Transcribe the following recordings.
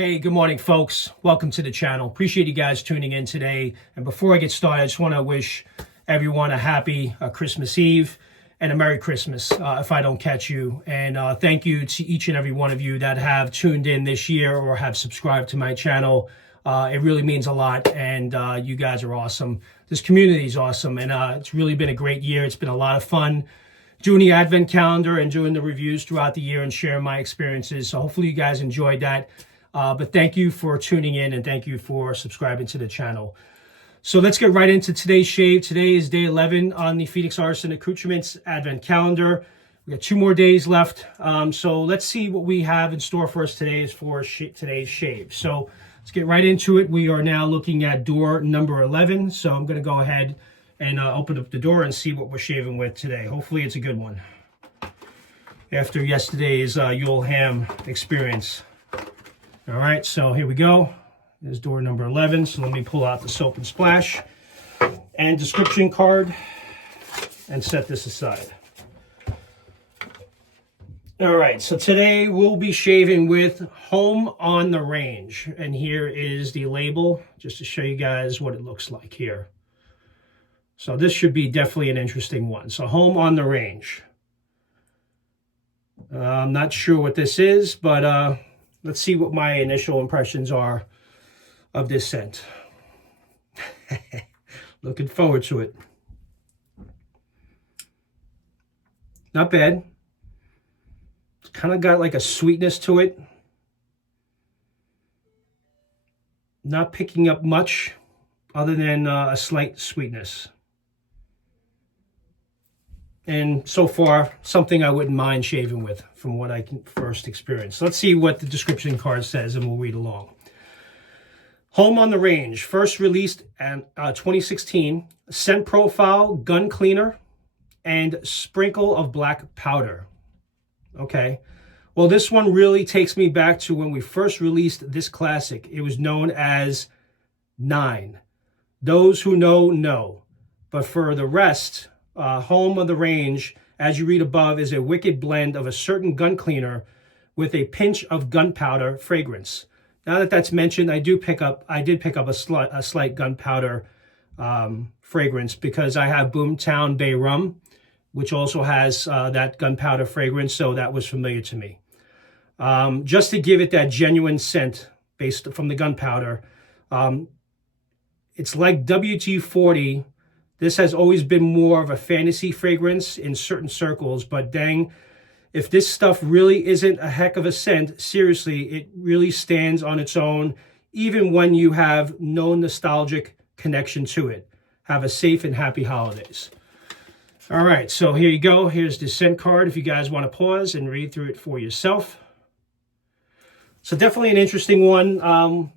Hey, good morning, folks. Welcome to the channel. Appreciate you guys tuning in today. And before I get started, I just want to wish everyone a happy Christmas Eve and a Merry Christmas if I don't catch you. And thank you to each and every one of you that have tuned in this year or have subscribed to my channel. It really means a lot, and you guys are awesome. This community is awesome, and it's really been a great year. It's been a lot of fun doing the advent calendar and doing the reviews throughout the year and sharing my experiences. So hopefully you guys enjoyed that. But thank you for tuning in, and thank you for subscribing to the channel. So let's get right into today's shave. Today is day 11 on the Phoenix Artisan Accoutrements Advent Calendar. We got 2 more days left. So let's see what we have in store for us today for today's shave. So let's get right into it. We are now looking at door number 11. So I'm going to go ahead and open up the door and see what we're shaving with today. Hopefully it's a good one after yesterday's Yule ham experience. All right, so here we go. There's door number 11. So let me pull out the soap and splash and description card and set this aside. All right, so today we'll be shaving with Home on the Range. And here is the label, just to show you guys what it looks like here. So this should be definitely an interesting one. So Home on the Range. I'm not sure what this is, but let's see what my initial impressions are of this scent. Looking forward to it. Not bad. It's kind of got like a sweetness to it. Not picking up much other than a slight sweetness. And so far, something I wouldn't mind shaving with from what I can first experience. Let's see what the description card says, and we'll read along. Home on the Range, first released in 2016, scent profile, gun cleaner, and sprinkle of black powder. Okay. Well, this one really takes me back to when we first released this classic. It was known as 9. Those who know, know. But for the rest, Home of the Range, as you read above, is a wicked blend of a certain gun cleaner with a pinch of gunpowder fragrance. Now that that's mentioned, I did pick up a slight gunpowder fragrance because I have Boomtown Bay Rum, which also has that gunpowder fragrance, so that was familiar to me. Just to give it that genuine scent based from the gunpowder, it's like WD-40. This has always been more of a fantasy fragrance in certain circles, but dang, if this stuff really isn't a heck of a scent, seriously, it really stands on its own, even when you have no nostalgic connection to it. Have a safe and happy holidays. All right, so here you go. Here's the scent card if you guys want to pause and read through it for yourself. So definitely an interesting one.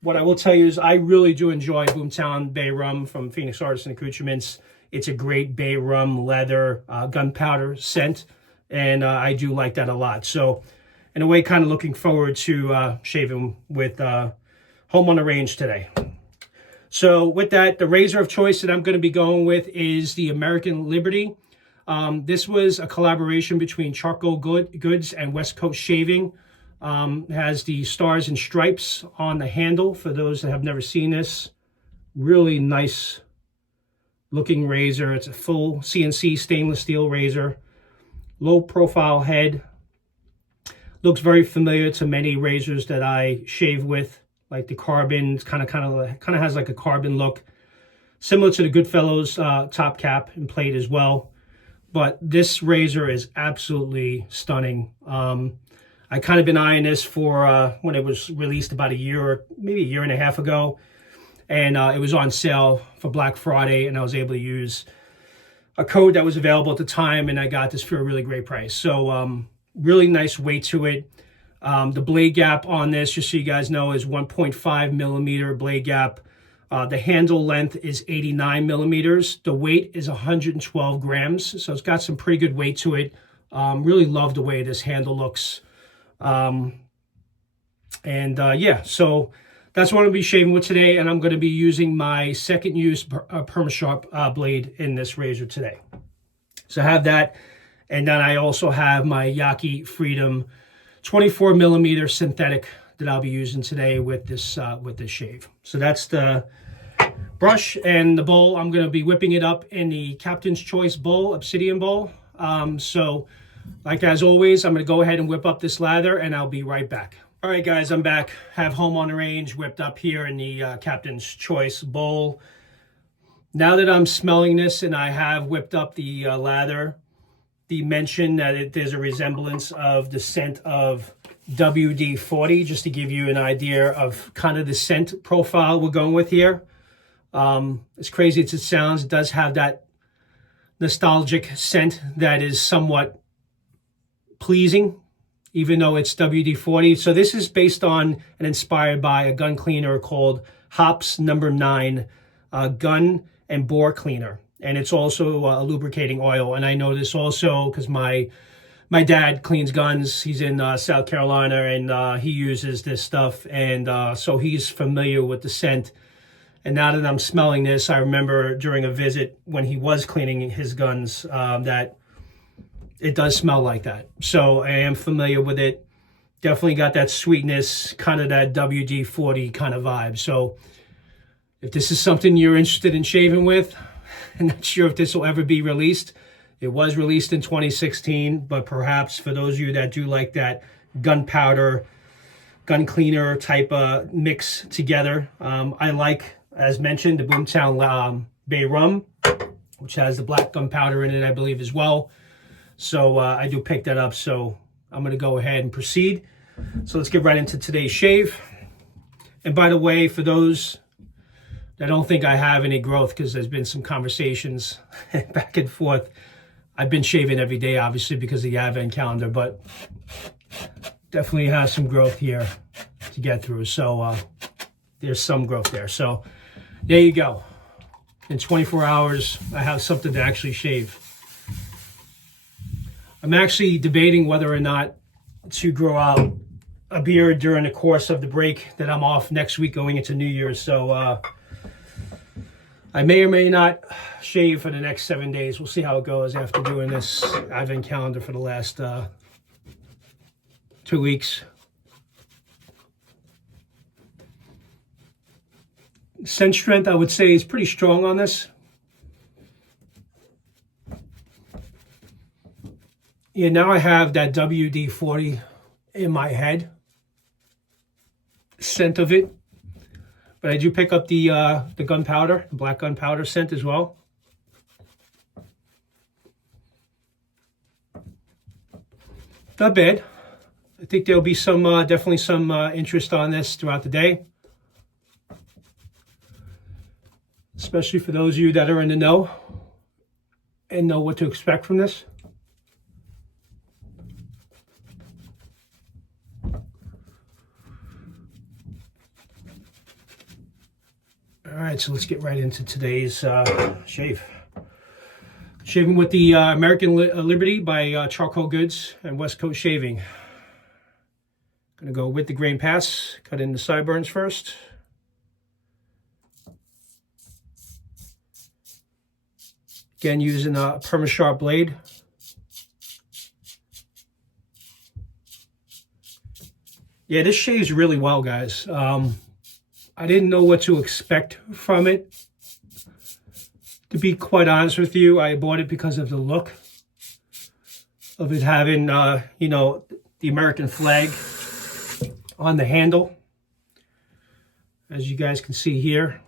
What I will tell you is I really do enjoy Boomtown Bay Rum from Phoenix Artisan Accoutrements. It's a great bay rum, leather, gunpowder scent, and I do like that a lot. So in a way, kind of looking forward to shaving with Home on the Range today. So with that, the razor of choice that I'm going to be going with is the American Liberty. This was a collaboration between Charcoal Goods and West Coast Shaving. Has the stars and stripes on the handle for those that have never seen this. Really nice looking razor. It's a full CNC stainless steel razor. Low profile head. Looks very familiar to many razors that I shave with, like the carbon. It's kind of has like a carbon look, similar to the Goodfellows top cap and plate as well. But this razor is absolutely stunning. I kind of been eyeing this for when it was released about a year or maybe a year and a half ago. And it was on sale for Black Friday, and I was able to use a code that was available at the time, and I got this for a really great price. So really nice weight to it. The blade gap on this, just so you guys know, is 1.5 millimeter blade gap. The handle length is 89 millimeters. The weight is 112 grams. So it's got some pretty good weight to it. Really love the way this handle looks. Yeah, so that's what I'm going to be shaving with today, and I'm going to be using my second use PermaSharp blade in this razor today. So I have that, and then I also have my Yaki Freedom 24 millimeter synthetic that I'll be using today with this shave. So that's the brush and the bowl. I'm going to be whipping it up in the Captain's Choice bowl, Obsidian bowl. So like as always, I'm going to go ahead and whip up this lather and I'll be right back. All right, guys, I'm back. Have Home on the Range whipped up here in the Captain's Choice bowl. Now that I'm smelling this and I have whipped up the lather, the mention that there's a resemblance of the scent of WD-40, just to give you an idea of kind of the scent profile we're going with here. As crazy as it sounds, it does have that nostalgic scent that is somewhat pleasing, even though it's WD-40. So this is based on and inspired by a gun cleaner called Hops No. 9 Gun and Bore Cleaner. And it's also a lubricating oil. And I know this also because my dad cleans guns. He's in South Carolina, and he uses this stuff. And so he's familiar with the scent. And now that I'm smelling this, I remember during a visit when he was cleaning his guns that it does smell like that. So I am familiar with it. Definitely got that sweetness, kind of that WD-40 kind of vibe. So if this is something you're interested in shaving with, I'm not sure if this will ever be released. It was released in 2016, but perhaps for those of you that do like that gunpowder, gun cleaner type of mix together, I like, as mentioned, the Boomtown Bay Rum, which has the black gunpowder in it, I believe, as well. So I do pick that up. So I'm going to go ahead and proceed. So let's get right into today's shave. And by the way, for those I don't think I have any growth, because there's been some conversations back and forth. I've been shaving every day, obviously, because of the advent calendar, but definitely have some growth here to get through. So there's some growth there. So there you go. In 24 hours, I have something to actually shave. I'm actually debating whether or not to grow out a beard during the course of the break that I'm off next week going into New Year's. So I may or may not shave for the next 7 days. We'll see how it goes after doing this advent calendar for the last 2 weeks. Scent strength, I would say, is pretty strong on this. Yeah, now I have that WD-40 in my head, scent of it. But I do pick up the gunpowder, the black gunpowder scent as well. Not bad. I think there'll be some definitely some interest on this throughout the day, especially for those of you that are in the know and know what to expect from this. All right, so let's get right into today's shave. Shaving with the American Liberty by Charcoal Goods and West Coast Shaving. Gonna go with the grain pass, cut in the sideburns first. Again, using a perma-sharp blade. Yeah, this shaves really well, guys. I didn't know what to expect from it. To be quite honest with you, I bought it because of the look of it having, you know, the American flag on the handle. As you guys can see here,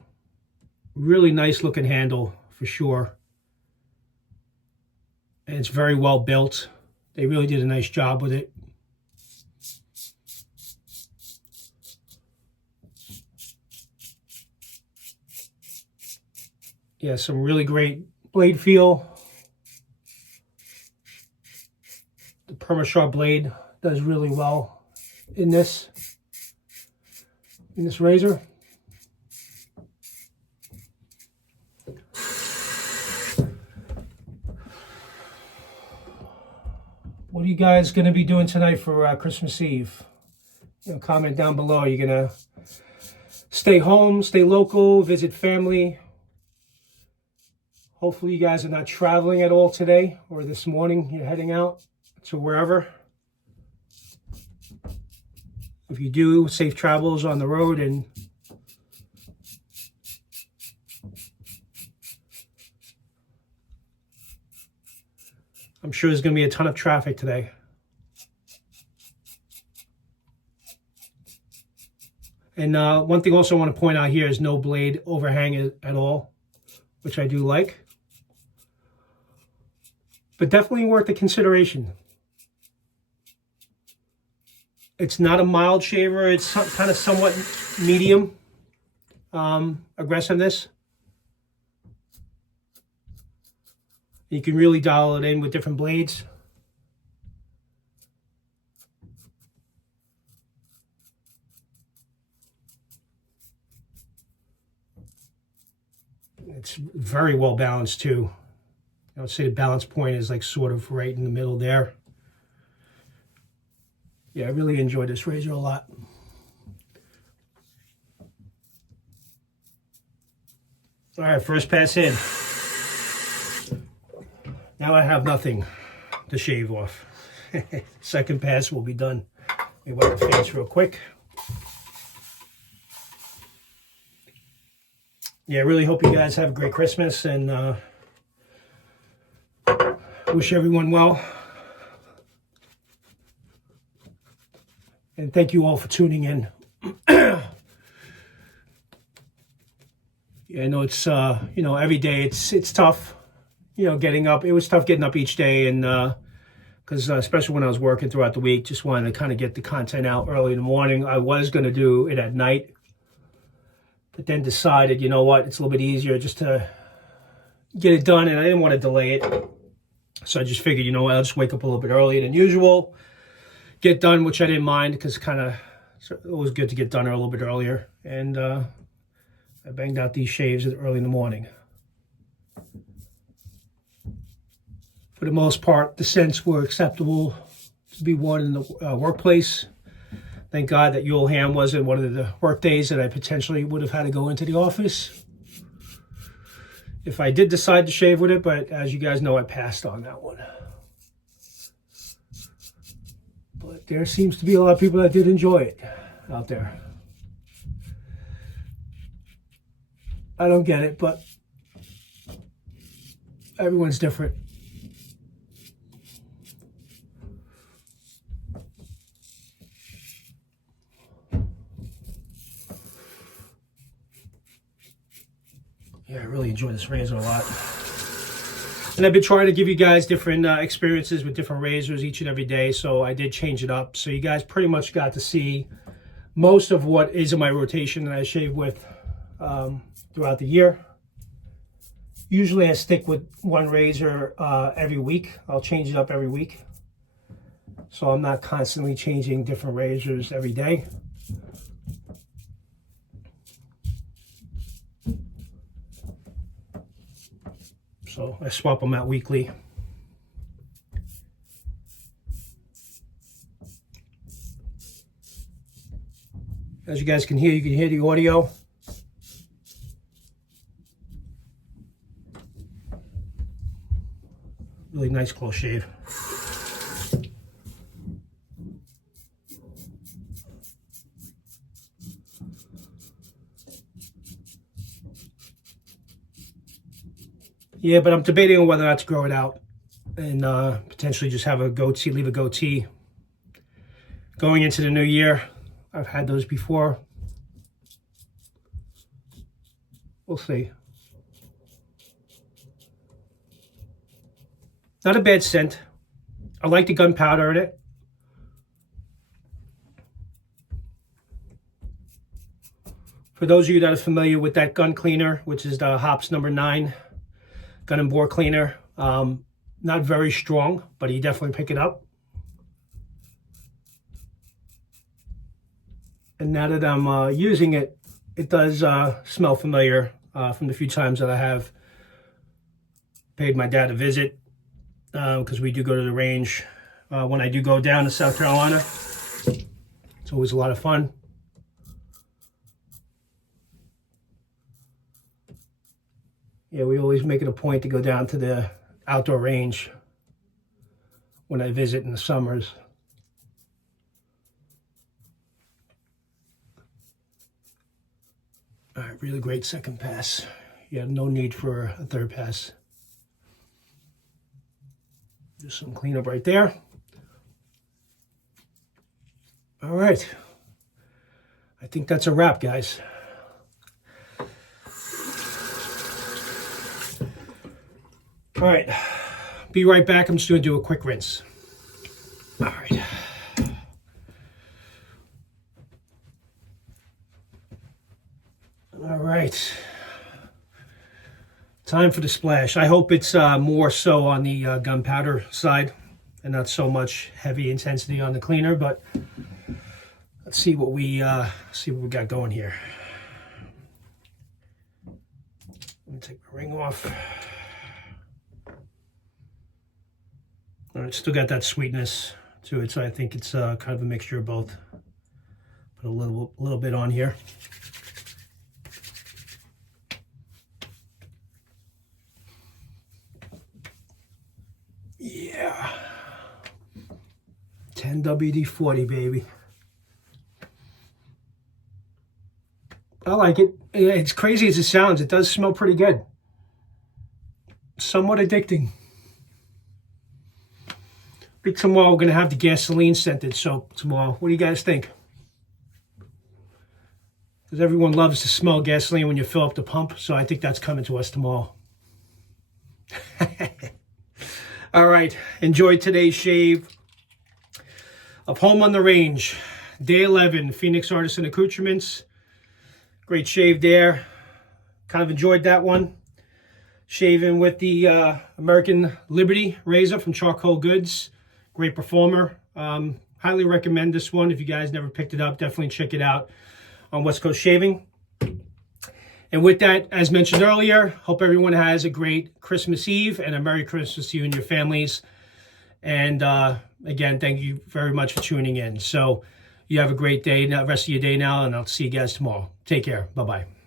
really nice looking handle for sure. And it's very well built. They really did a nice job with it. Yeah, some really great blade feel. The perma-sharp blade does really well in this razor. What are you guys going to be doing tonight for Christmas Eve? You know, comment down below. Are you going to stay home, stay local, visit family? Hopefully you guys are not traveling at all today or this morning. You're heading out to wherever. If you do, safe travels on the road, and I'm sure there's going to be a ton of traffic today. And one thing also I want to point out here is no blade overhang at all, which I do like. But definitely worth the consideration. It's not a mild shaver. It's kind of somewhat medium aggressiveness. You can really dial it in with different blades. It's very well balanced too. I would say the balance point is like sort of right in the middle there. Yeah, I really enjoyed this razor a lot. All right, first pass in. Now I have nothing to shave off. Second pass will be done. Let me wipe the face real quick. Yeah, I really hope you guys have a great Christmas, and wish everyone well. And thank you all for tuning in. Yeah, I know it's you know, every day it's tough, you know, getting up. It was tough getting up each day, and because especially when I was working throughout the week, just wanted to kind of get the content out early in the morning. I was going to do it at night, but then decided, you know what, it's a little bit easier just to get it done, and I didn't want to delay it. So I just figured, you know what, I'll just wake up a little bit earlier than usual, get done, which I didn't mind, because it's always good to get done a little bit earlier. And I banged out these shaves early in the morning. For the most part, the scents were acceptable to be worn in the workplace. Thank God that Yule Ham wasn't one of the work days that I potentially would have had to go into the office if I did decide to shave with it, but as you guys know, I passed on that one. But there seems to be a lot of people that did enjoy it out there. I don't get it, but everyone's different. Yeah, I really enjoy this razor a lot. And I've been trying to give you guys different experiences with different razors each and every day, so I did change it up. So you guys pretty much got to see most of what is in my rotation that I shave with throughout the year. Usually I stick with one razor every week. I'll change it up every week, so I'm not constantly changing different razors every day. So I swap them out weekly. As you guys can hear, you can hear the audio. Really nice close shave. Yeah, but I'm debating on whether or not to grow it out and potentially just have a goatee, leave a goatee. Going into the new year, I've had those before. We'll see. Not a bad scent. I like the gunpowder in it. For those of you that are familiar with that gun cleaner, which is the Hops number 9 gun and bore cleaner, not very strong, but you definitely pick it up. And now that I'm using it, it does smell familiar from the few times that I have paid my dad a visit, because we do go to the range when I do go down to South Carolina. It's always a lot of fun. Yeah, we always make it a point to go down to the outdoor range when I visit in the summers. All right, really great second pass. Yeah, no need for a third pass. Just some cleanup right there. All right. I think that's a wrap, guys. All right. Be right back. I'm just going to do a quick rinse. All right. All right. Time for the splash. I hope it's more so on the gunpowder side and not so much heavy intensity on the cleaner, but let's see what we got going here. Let me take my ring off. All right, still got that sweetness to it, so I think it's kind of a mixture of both. Put a little bit on here. Yeah. 10 WD-40, baby. I like it. It's crazy as it sounds. It does smell pretty good. Somewhat addicting. I think tomorrow we're going to have the gasoline scented soap tomorrow. What do you guys think? Because everyone loves to smell gasoline when you fill up the pump, so I think that's coming to us tomorrow. All right, enjoy today's shave of Home on the Range. Day 11, Phoenix Artisan Accoutrements. Great shave there. Kind of enjoyed that one. Shaving with the American Liberty razor from Charcoal Goods. Great performer. Highly recommend this one. If you guys never picked it up, definitely check it out on West Coast Shaving. And with that, as mentioned earlier, hope everyone has a great Christmas Eve and a Merry Christmas to you and your families. And again, thank you very much for tuning in. So you have a great day, rest of your day now, and I'll see you guys tomorrow. Take care. Bye-bye.